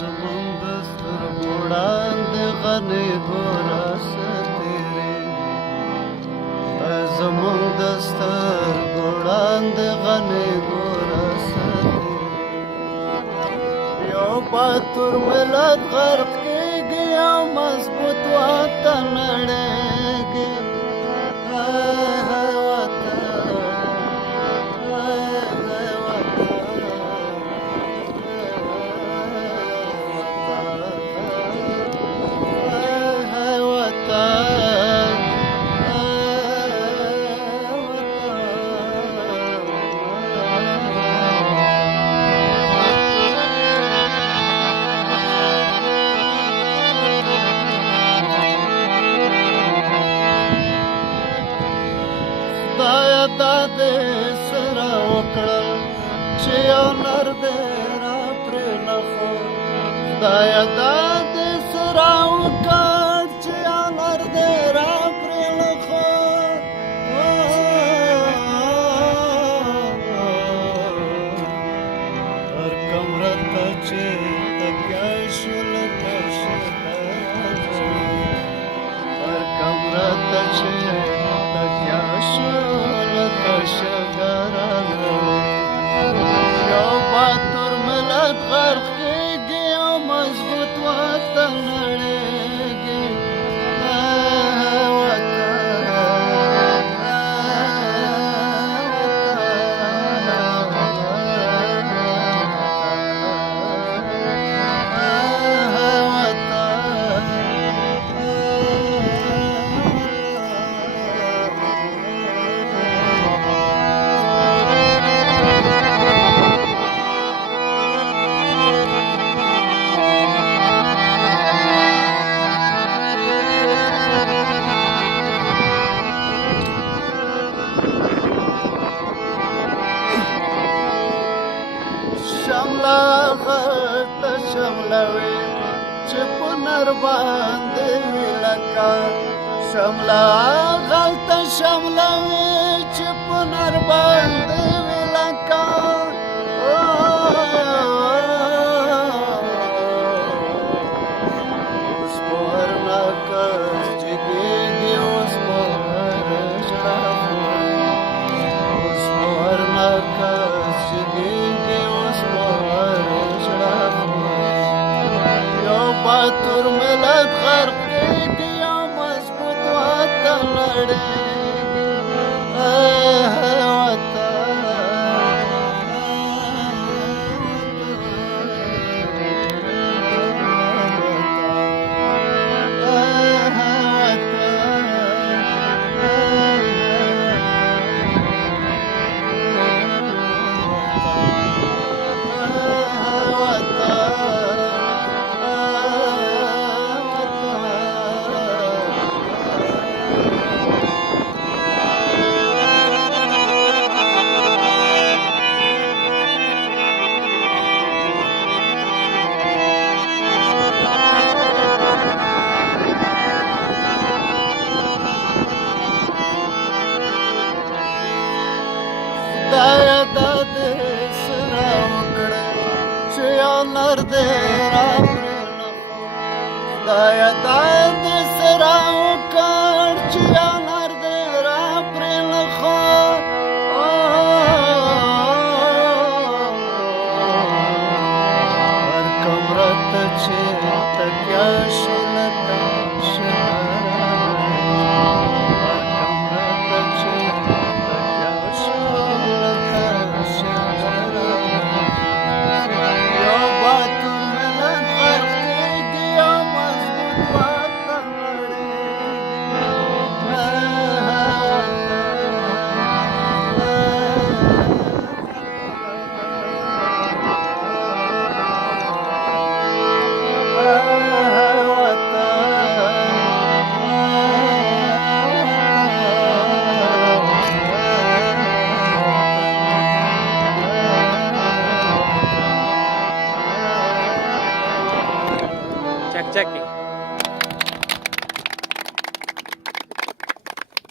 زمونږ د سترګو وړاندې غنې ګوره څه تېرېږي زمونږ د سترګو وړاندې غنې ګوره څه تېرېږي یو باتور ملت غرق کېږي او مضبوط وطن نړېږي دا دې سره وکړل چې یو نر دې را پرې نه ښود خدایه دا دې سره وکړ چې یو نر دې را پرې نه ښود هر کمره ته چې تکیه شو لکه شګه هر کمره ته چې تکیه شو یو باتور ملت غرق کېږي او مضبوط وطن نړېږي شمله غټه شمله وي چې په نر باندې وي لکه شمله غټه شمله وي چې په نر باندې وي لکه اوس په هر ناکس جګېږي اوس په هر ژړا اوس په هر ناکس جګېږي باتور ملت غرق کېږي او مضبوط وطن نړېږي خدایه دا دې سره وکړل چې یو نر دې را پرې نه ښود خدایه دا دې سره وکړ چې یو نر دې را پرې نه ښود هر کمره ته چې تکیه شو لکه